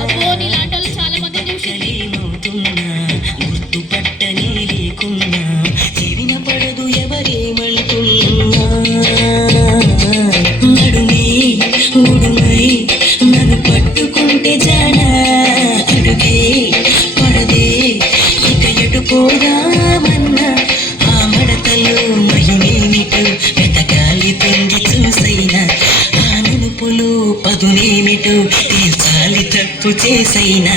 అబ్బో నీలాంటి వాళ్ళు చాలా మంది చూసలేమవుతున్నా గుర్తుపట్టనే లేకున్నా చెవిన పడదు ఎవరేమంటున్నా నడుమే ఉడుమై నన్ను పట్టుకుంటే జానా అడుగే పడదే ఇక ఎటు పోదామన్నా ఆ మడతలో మహిమేమిటో వెతకాలి తొంగి చూసైనా ఆ నునుపులో పదునేమిటో తీర్చాలి తప్పు చేసైనా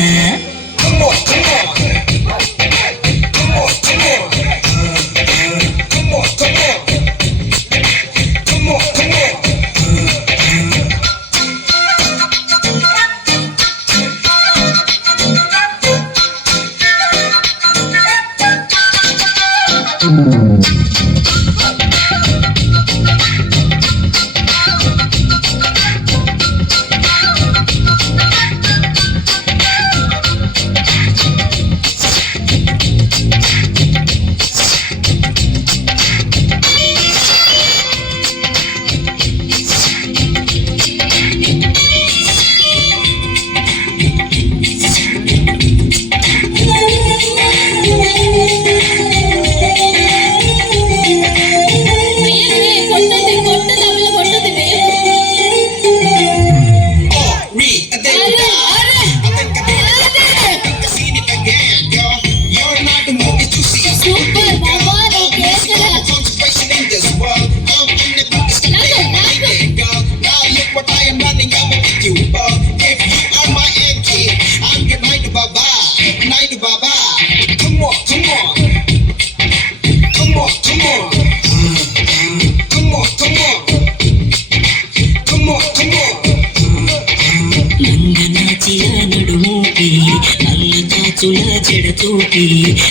నల్లతాచుల జడతోటి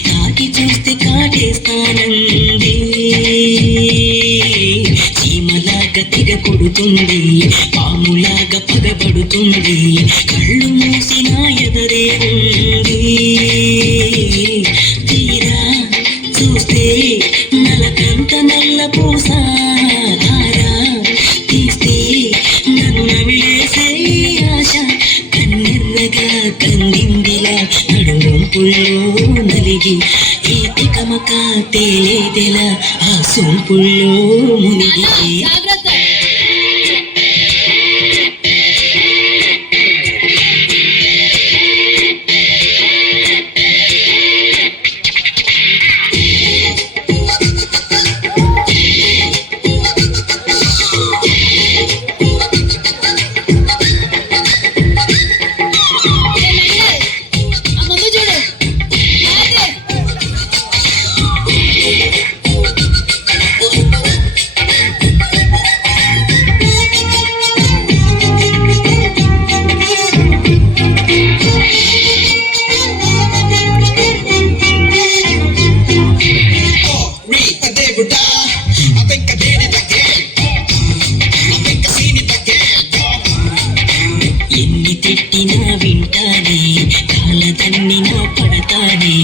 తాకి చూస్తే కాటేస్తానంది చీమలాగా తిగ కొడుతుంది పాములాగా పగబడుతుంది కళ్ళు మూసిన ఎదరే ఉంది తీరా చూస్తే నలకంత నల్ల పూసా తీస్తే నన్ను నవిలేసే ఆశ కన్నెర్రగా కందిందిలా నడుంపుల్లో నలిగి ఈ తికమక తేలేదెలా ఆ సొంపుల్లో మునిగి ఎన్ని తిట్టినా వింటానే కాళ్ళదన్నినా పడతానే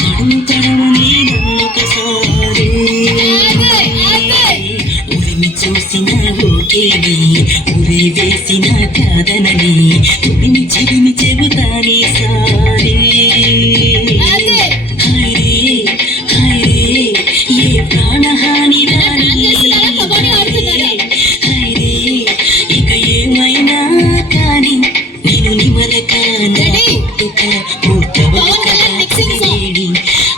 తడుము తడుము నేనొక్కసారి ఉరిమి చూసిన ఓకేని ఉరి వేసిన కాదనని ఉరిమి చెవిని చెబుతానే సారీ హాయ్ రే ఏ ప్రాణహాని రాని ఇక ఏమైనా కానీ నేను నిమలక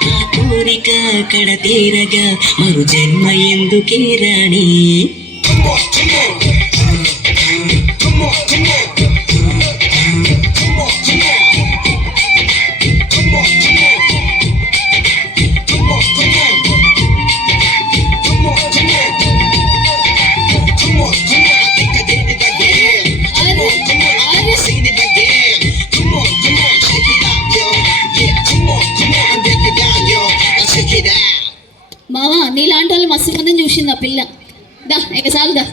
ఆ కోరిక కడ తీరగా మరు జన్మ ఎందుకే రాణి మావా నీలాంటి వాళ్ళు మస్తు మందిని చూసింది ఆ పిల్ల దా ఇక సాగుదా